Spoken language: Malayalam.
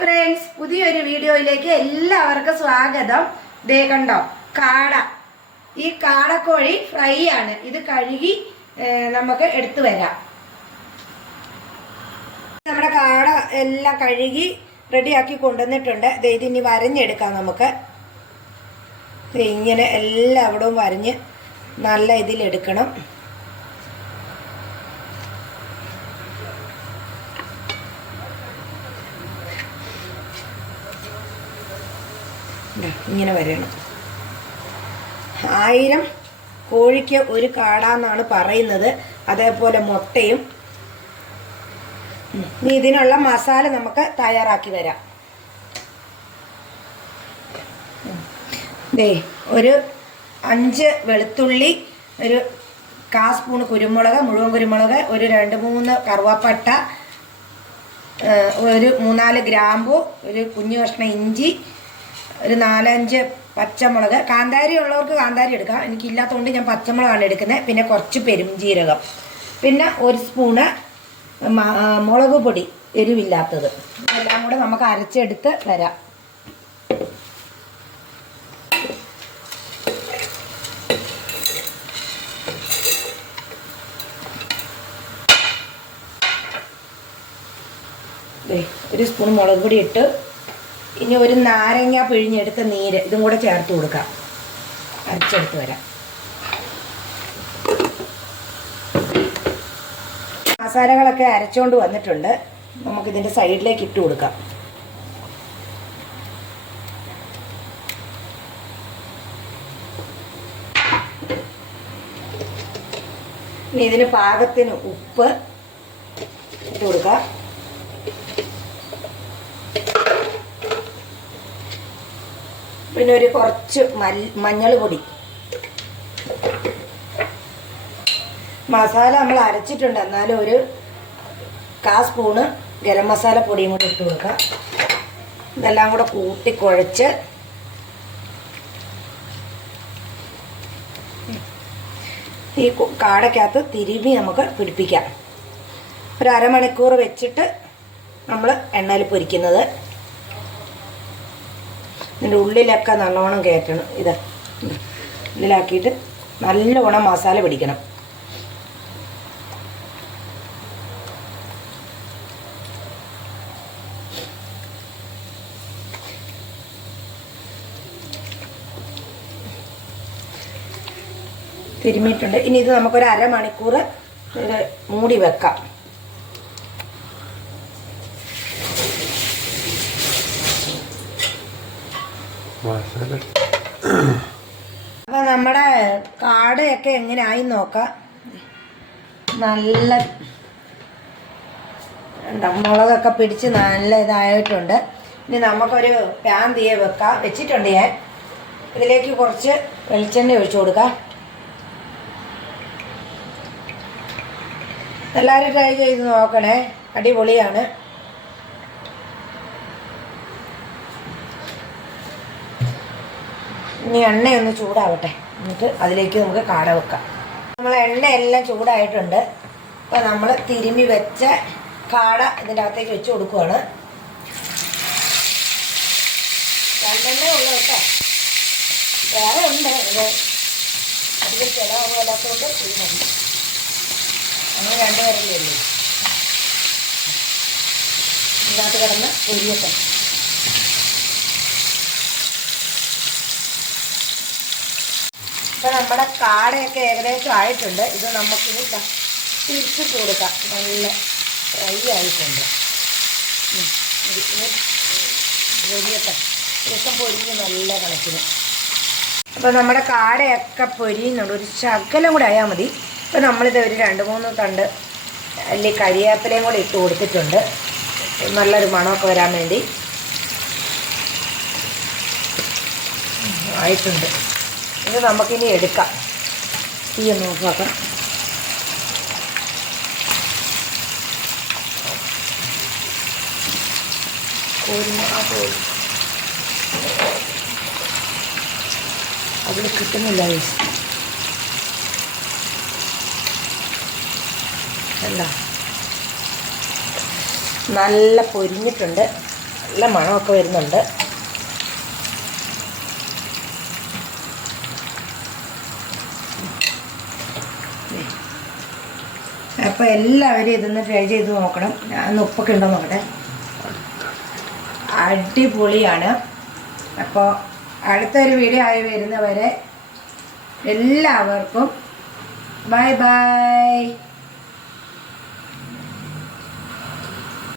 ഫ്രണ്ട്സ്, പുതിയൊരു വീഡിയോയിലേക്ക് എല്ലാവർക്കും സ്വാഗതം. ദേ കണ്ടോ, കാട. ഈ കാടക്കോഴി ഫ്രൈ ആണ്. ഇത് കഴുകി നമുക്ക് എടുത്തു വരാം. നമ്മുടെ കാട എല്ലാം കഴുകി റെഡിയാക്കി കൊണ്ടുവന്നിട്ടുണ്ട്. ഇതിനി വരഞ്ഞെടുക്കാം നമുക്ക്. ഇങ്ങനെ എല്ലാവിടവും വരഞ്ഞ് നല്ല ഇതിലെടുക്കണം. ഇങ്ങനെ വരണം. 1000 കോഴിക്ക് ഒരു കാടാന്നാണ് പറയുന്നത്. അതേപോലെ മുട്ടയും. ഇനി ഇതിനുള്ള മസാല നമുക്ക് തയ്യാറാക്കി വരാം. ദേ ഒരു 5 വെളുത്തുള്ളി, ഒരു 1/4 സ്പൂൺ കുരുമുളക്, മുഴുവൻ കുരുമുളക്, ഒരു 2-3 കറുവാപ്പട്ട, ഒരു 3-4 ഗ്രാമ്പു, ഒരു കുഞ്ഞു കഷ്ണം ഇഞ്ചി, ഒരു 4-5 പച്ചമുളക്. കാന്താരി ഉള്ളവർക്ക് കാന്താരി എടുക്കാം. എനിക്കില്ലാത്തതുകൊണ്ട് ഞാൻ പച്ചമുളകാണ് എടുക്കുന്നത്. പിന്നെ കുറച്ച് പെരുംജീരകം, പിന്നെ 1 സ്പൂണ് മുളക് പൊടി, എരിവില്ലാത്തത്. എല്ലാം കൂടെ നമുക്ക് അരച്ചെടുത്ത് വരാം. ഒരു സ്പൂൺ മുളക് പൊടി ഇട്ട്, ഇനി ഒരു നാരങ്ങ പിഴിഞ്ഞെടുത്ത നീര് ഇതും കൂടെ ചേർത്ത് കൊടുക്കാം. അരച്ചെടുത്ത് വരാം. മസാലകളൊക്കെ അരച്ചുകൊണ്ട് വന്നിട്ടുണ്ട്. നമുക്കിതിൻ്റെ സൈഡിലേക്ക് ഇട്ട് കൊടുക്കാം. ഇനി ഇതിന് പാകത്തിന് ഉപ്പ് ഇട്ട് കൊടുക്കാം. പിന്നെ ഒരു കുറച്ച് മഞ്ഞൾ പൊടി. മസാല നമ്മൾ അരച്ചിട്ടുണ്ട്, എന്നാലും ഒരു 1/4 സ്പൂണ് ഗരം മസാല പൊടിയും കൂടി ഇട്ട് കൊടുക്കാം. ഇതെല്ലാം കൂടെ കൂട്ടി കുഴച്ച് ഈ കാടക്കകത്ത് തിരുമ്മി നമുക്ക് പിടിപ്പിക്കാം. ഒരു അരമണിക്കൂർ വെച്ചിട്ട് നമ്മൾ എണ്ണയിൽ പൊരിക്കുന്നത്. ഇതിൻ്റെ ഉള്ളിലൊക്കെ നല്ലോണം കയറ്റണം. ഇത് ഉള്ളിലാക്കിയിട്ട് നല്ലോണം മസാല പിടിക്കണം. തിരുമ്മിയിട്ടുണ്ട്. ഇനി ഇത് നമുക്കൊരു അരമണിക്കൂർ മൂടി വെക്കാം. അപ്പം നമ്മുടെ കാടയൊക്കെ എങ്ങനെയായി നോക്കാം. നല്ല മുളകൊക്കെ പിടിച്ച് നല്ല ഇതായിട്ടുണ്ട്. ഇനി നമുക്കൊരു പാൻ തീയെ വെച്ചിട്ടുണ്ട് ഞാൻ. ഇതിലേക്ക് കുറച്ച് വെളിച്ചെണ്ണ ഒഴിച്ചു കൊടുക്കാം. എല്ലാവരും ട്രൈ ചെയ്ത് നോക്കണേ, അടിപൊളിയാണ്. ഇനി എണ്ണയൊന്ന് ചൂടാവട്ടെ, എന്നിട്ട് അതിലേക്ക് നമുക്ക് കാട വെക്കാം. നമ്മൾ എണ്ണയെല്ലാം ചൂടായിട്ടുണ്ട്. അപ്പോൾ നമ്മൾ തിരുമ്മി വെച്ച കാട ഇതിൻ്റെ അകത്തേക്ക് വെച്ച് കൊടുക്കുകയാണ്. 2 എണ്ണ ഉള്ളു കേട്ടോ, വേറെ ഉണ്ട്. ഇത് അധികം ചിലവാകാത്തതുകൊണ്ട് ഇത് മതി. അങ്ങനെ 2 പേരല്ലേ ഉള്ളൂ. ഇതിനകത്ത് കിടന്ന് പൊരിയട്ടെ. ഇപ്പം നമ്മുടെ കാടയൊക്കെ ഏകദേശം ആയിട്ടുണ്ട്. ഇത് നമുക്കിനി തിരിച്ചിട്ട് കൊടുക്കാം. നല്ല ഫ്രൈ ആയിട്ടുണ്ട്. പൊരിയട്ടെ, ദിവസം പൊരിഞ്ഞ് നല്ല കണക്കിന്. അപ്പം നമ്മുടെ കാടയൊക്കെ പൊരിയുന്നുണ്ട്. ഒരു ശകലം കൂടെ ആയാൽ മതി. ഇപ്പം നമ്മളിത് ഒരു 2-3 തണ്ട് അല്ലെങ്കിൽ കരിവേപ്പിലയും കൂടെ ഇട്ട് കൊടുത്തിട്ടുണ്ട്, നല്ലൊരു മണമൊക്കെ വരാൻ വേണ്ടി. ആയിട്ടുണ്ട്. ഇത് നമുക്കിനി എടുക്കാം. തീയൊന്ന് നോക്കാം. അതിൽ കിട്ടുന്നില്ല. എന്താ നല്ല പൊരിഞ്ഞിട്ടുണ്ട്. നല്ല മണമൊക്കെ വരുന്നുണ്ട്. അപ്പോൾ എല്ലാവരും ഇതൊന്ന് ട്രൈ ചെയ്ത് നോക്കണം. ഞാൻ ഉപ്പൊക്കെ ഉണ്ടോ നോക്കട്ടെ. അടിപൊളിയാണ്. അപ്പോൾ അടുത്തൊരു വീഡിയോ ആയി വരുന്നവരെ എല്ലാവർക്കും ബൈ ബൈ.